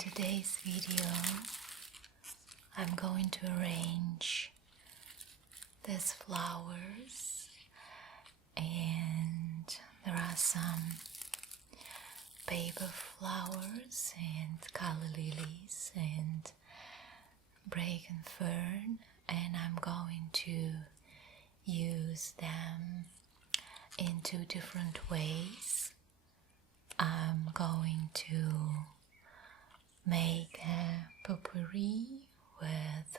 today's video I'm going to arrange these flowers, and there are some paper flowers and Kalla Lillies and bracken fern, and I'm going to use them in two different ways. I'm going to make a potpourri with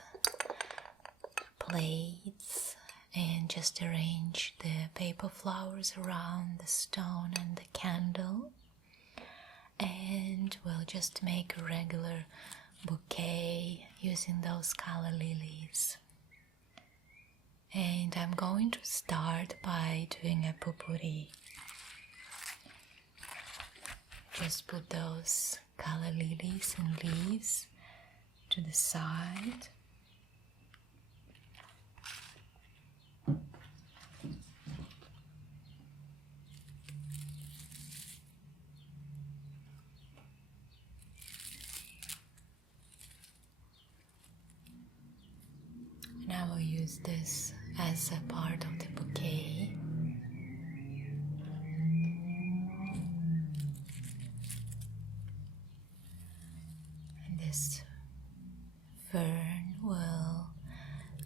plates and just arrange the paper flowers around the stone and the candle, and we'll just make a regular bouquet using those Kalla Lillies. And I'm going to start by doing a potpourri. Just put those Kalla Lillies and leaves to the side. And I will use this as a part of the bouquet. And this fern will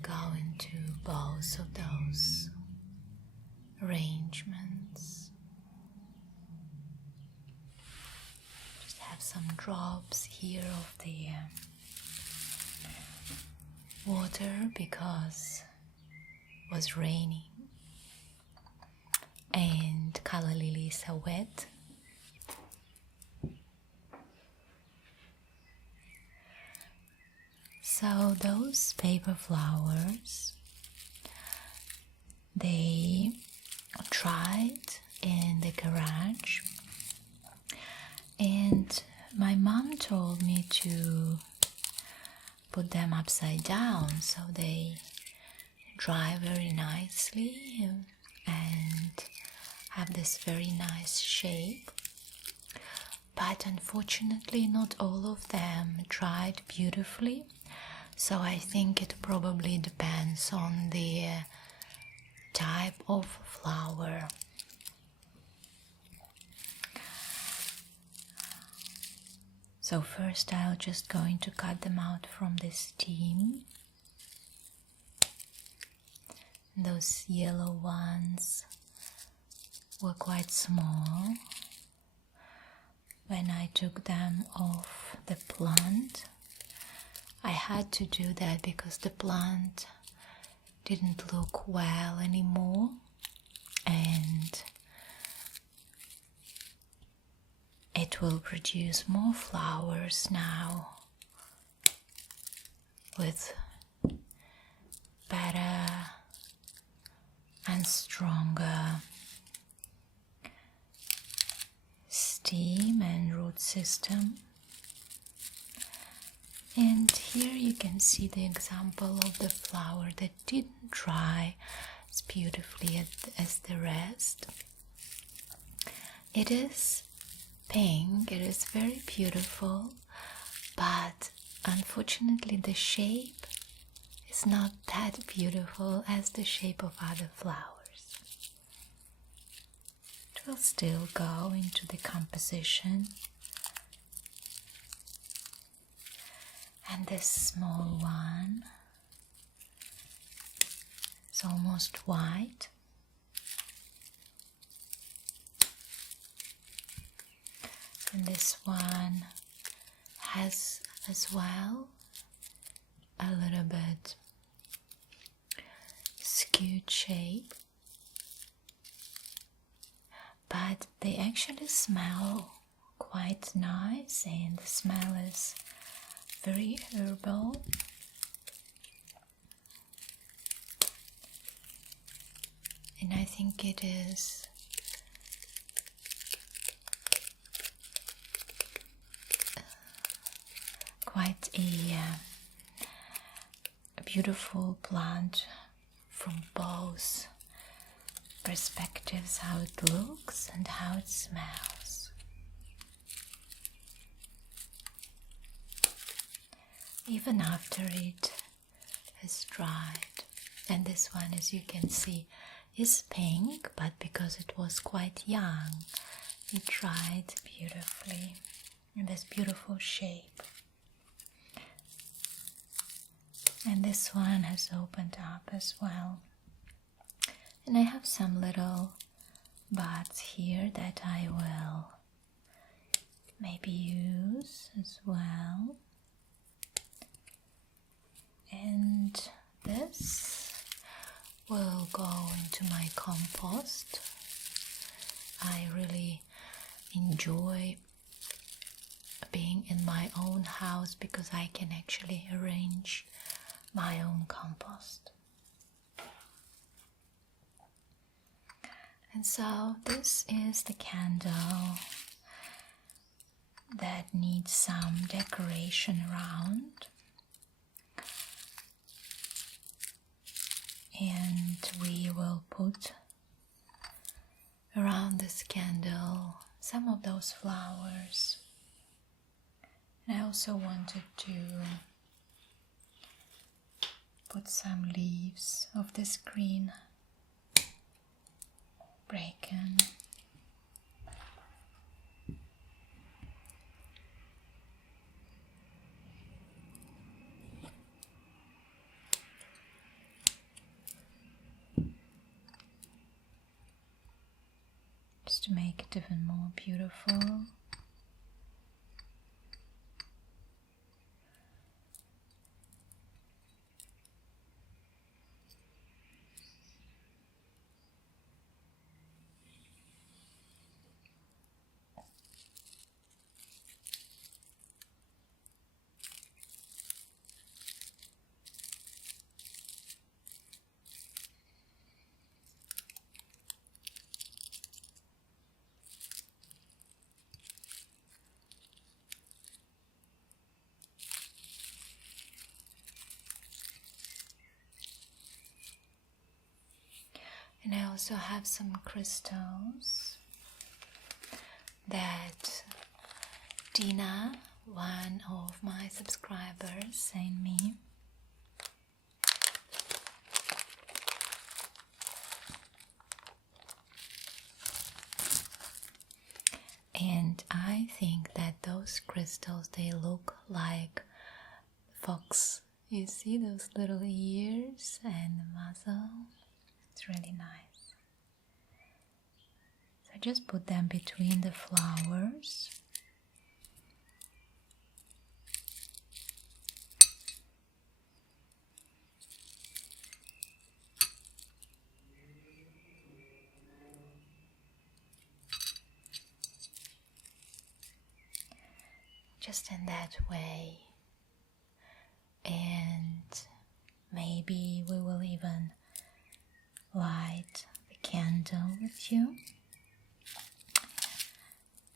go into both of those arrangements. Just have some drops here of the water because it was raining and Kalla Lillies are wet. So those paper flowers, they dried in the garage, and my mom told me to put them upside down so they dry very nicely and have this very nice shape. But unfortunately not all of them dried beautifully, so I think it probably depends on the type of flower. So first I'm just going to cut them out from the stem. Those yellow ones were quite small when I took them off the plant. I had to do that because the plant didn't look well anymore, and it will produce more flowers now with better and stronger stem and root system. And here you can see the example of the flower that didn't dry as beautifully as the rest. It is pink, it is very beautiful, but unfortunately the shape is not that beautiful as the shape of other flowers. It will still go into the composition. And this small one is almost white. And this one has as well a little bit skewed shape, but they actually smell quite nice, and the smell is very herbal. And I think it is quite a beautiful plant from both perspectives, how it looks and how it smells. even after it has dried. And this one, as you can see, is pink, but because it was quite young, it dried beautifully in this beautiful shape. And this one has opened up as well. And I have some little buds here that I will maybe use as well. And this will go into my compost. I really enjoy being in my own house because I can actually arrange my own compost. And so this is the candle that needs some decoration around. And we will put around this candle some of those flowers. And I also wanted to put some leaves of this green bracken. Just to make it even more beautiful. And I also have some crystals that Dina, one of my subscribers, sent me. And I think that those crystals, they look like fox. You see those little ears and the muzzle? It's really nice. So I just put them between the flowers. Just in that way. And maybe we will even light the candle with you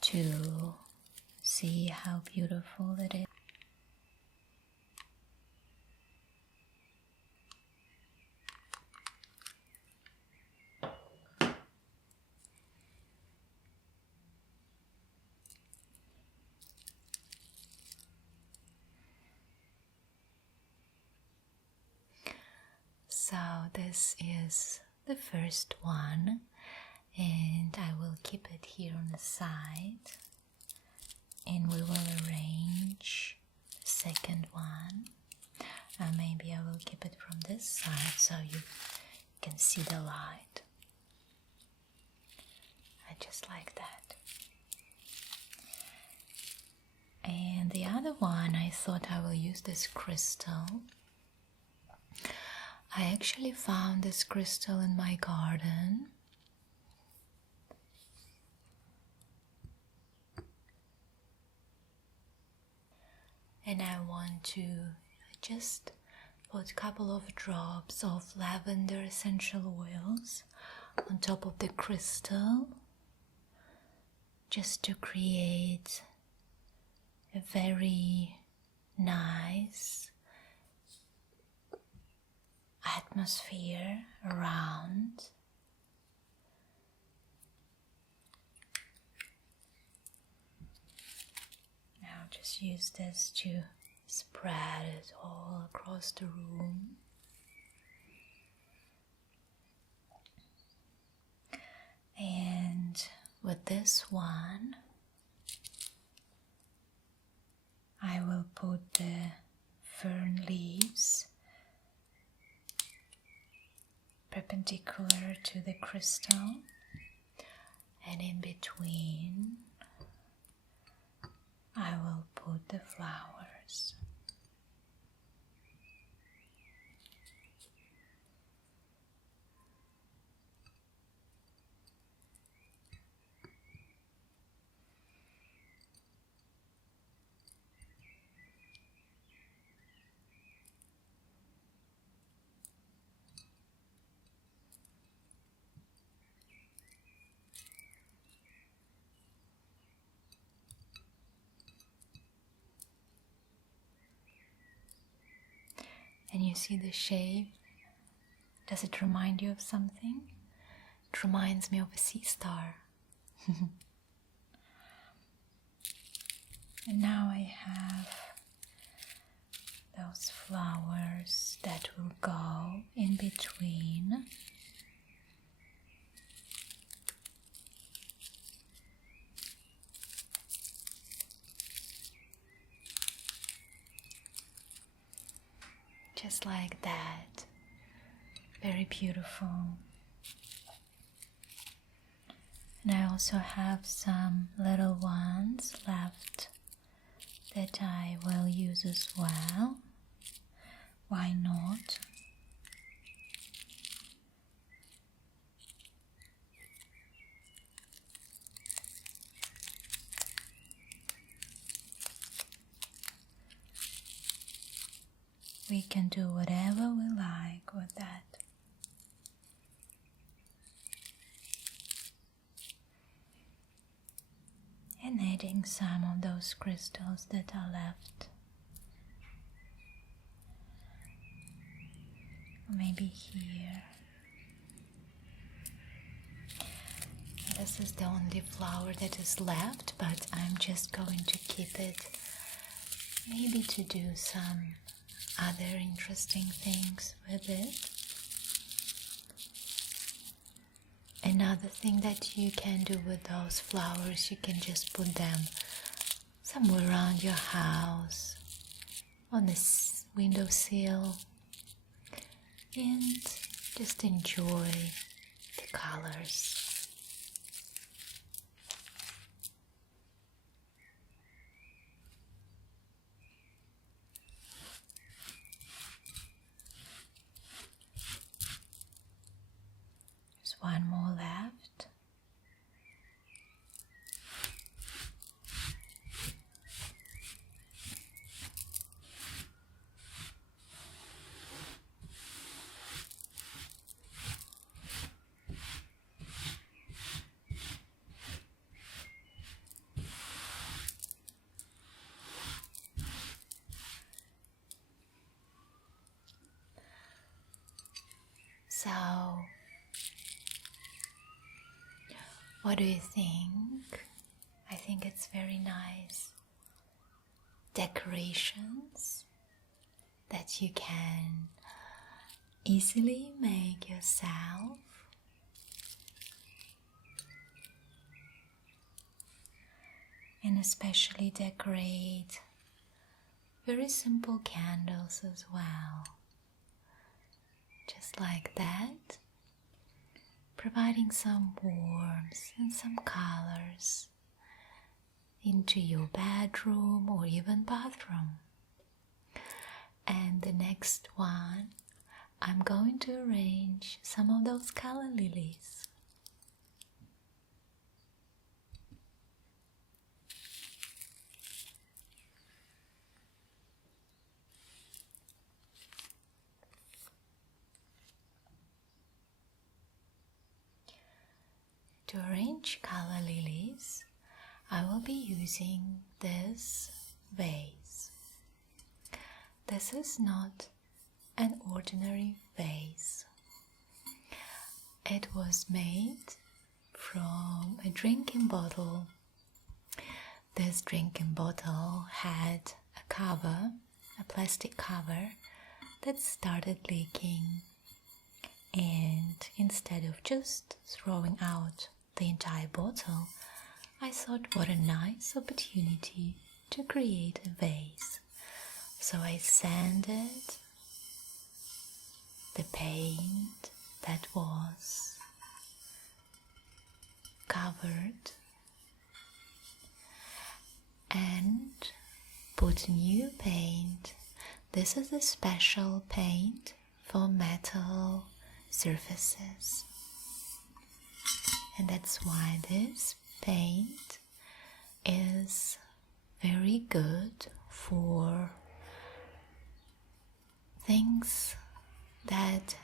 to see how beautiful it is. So this is the first one, and I will keep it here on the side, and we will arrange the second one. Maybe I will keep it from this side so you can see the light. I just like that. And the other one, I thought I will use this crystal. I actually found this crystal in my garden. And I want to just put a couple of drops of lavender essential oils on top of the crystal, just to create a very nice atmosphere around. Now just use this to spread it all across the room. And with this one, I will put the fern leaves perpendicular to the crystal, and in between I will put the flowers. And you see the shape? Does it remind you of something? It reminds me of a sea star. And now I have those flowers that will go in between. Just like that. Very beautiful. And I also have some little ones left that I will use as well. Why not? We can do whatever we like with that. And adding some of those crystals that are left. Maybe here. This is the only flower that is left, but I'm just going to keep it, maybe to do some other interesting things with it. Another thing that you can do with those flowers, you can just put them somewhere around your house, on the windowsill, and just enjoy the colors. There's one more left. So, what do you think? I think it's very nice decorations that you can easily make yourself. And especially decorate very simple candles as well. Just like that, providing some warmth and some colors into your bedroom or even bathroom. And the next one, I'm going to arrange some of those Kalla Lillies. To arrange Kalla Lillies, I will be using this vase. This is not an ordinary vase. It was made from a drinking bottle. This drinking bottle had a cover a plastic cover that started leaking, and instead of just throwing out the entire bottle, I thought what a nice opportunity to create a vase. So I sanded the paint that was covered and put new paint. This is a special paint for metal surfaces, and that's why this paint is very good for things that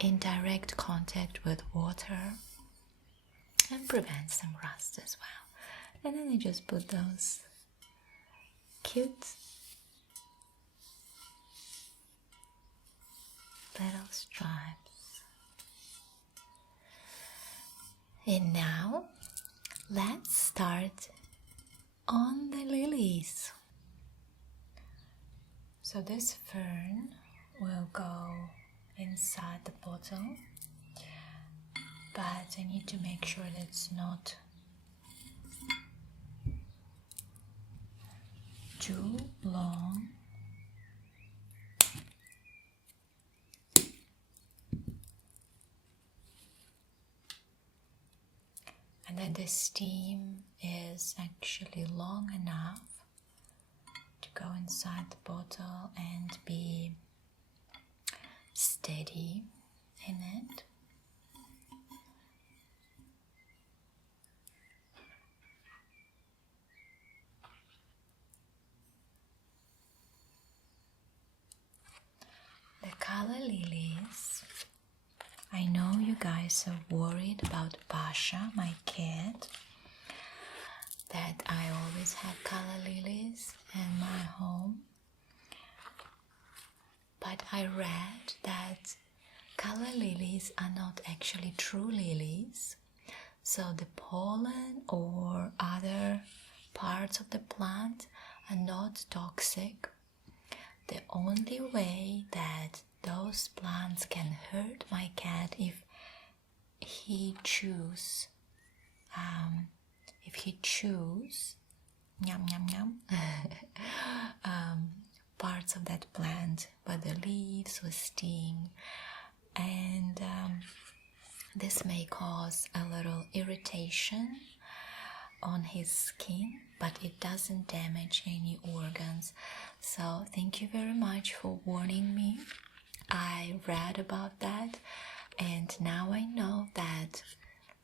in direct contact with water, and prevents some rust as well. And then I just put those cute little stripes. And now let's start on the lilies. So this fern will go inside the bottle, but I need to make sure that it's not too long. And that the stem is actually long enough to go inside the bottle and be steady in it. The Kalla Lillies. I know you guys are worried about Pasha, my cat, that I always have Kalla Lillies in my home. But I read that Kalla Lillies are not actually true lilies, so the pollen or other parts of the plant are not toxic. The only way that those plants can hurt my cat if he chews yum yum yum parts of that plant, whether leaves or stem, and this may cause a little irritation on his skin, but it doesn't damage any organs. So thank you very much for warning me. I read about that, and now I know that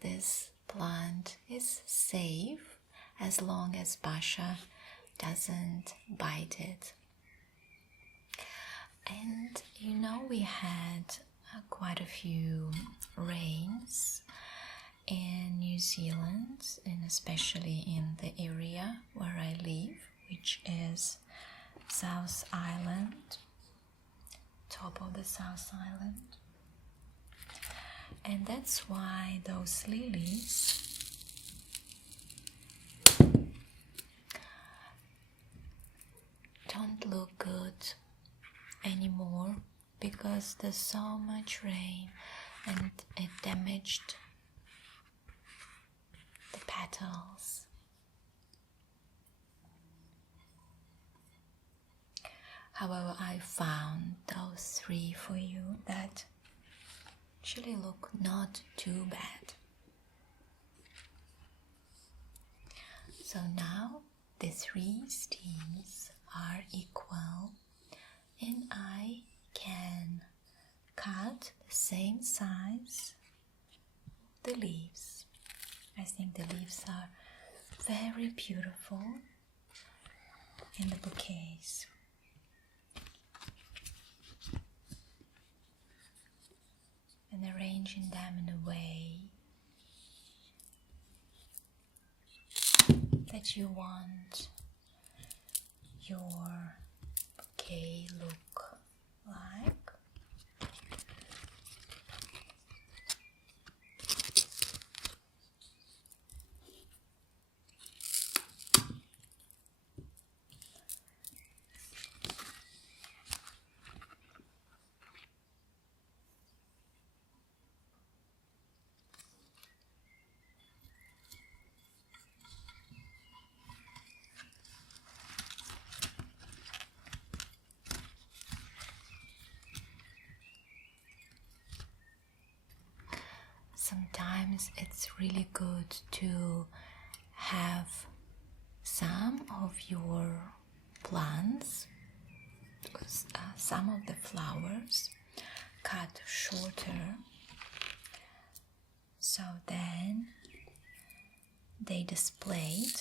this plant is safe as long as Pasha doesn't bite it. And you know, we had quite a few rains in New Zealand, and especially in the area where I live, which is South Island, top of the South Island. And that's why those lilies don't look good anymore, because there's so much rain and it damaged the petals. However, I found those 3 for you that actually look not too bad. So now the 3 stems are equal, and I can cut the same size the leaves. I think the leaves are very beautiful in the bouquets. And arranging them in a way that you want your bouquet look like. sometimes it's really good to have some of your plants, some of the flowers cut shorter, so then they displayed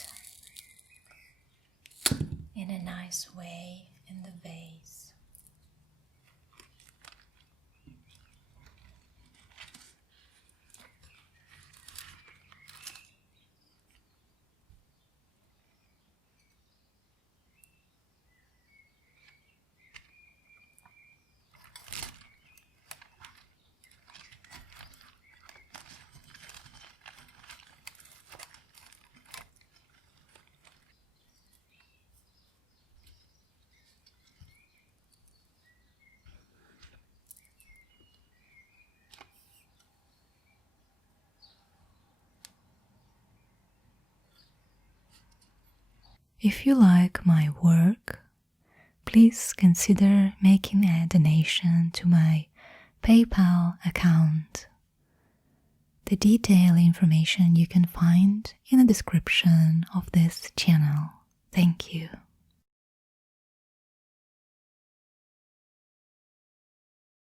in a nice way in the vase. If you like my work, please consider making a donation to my PayPal account. The detailed information you can find in the description of this channel. Thank you.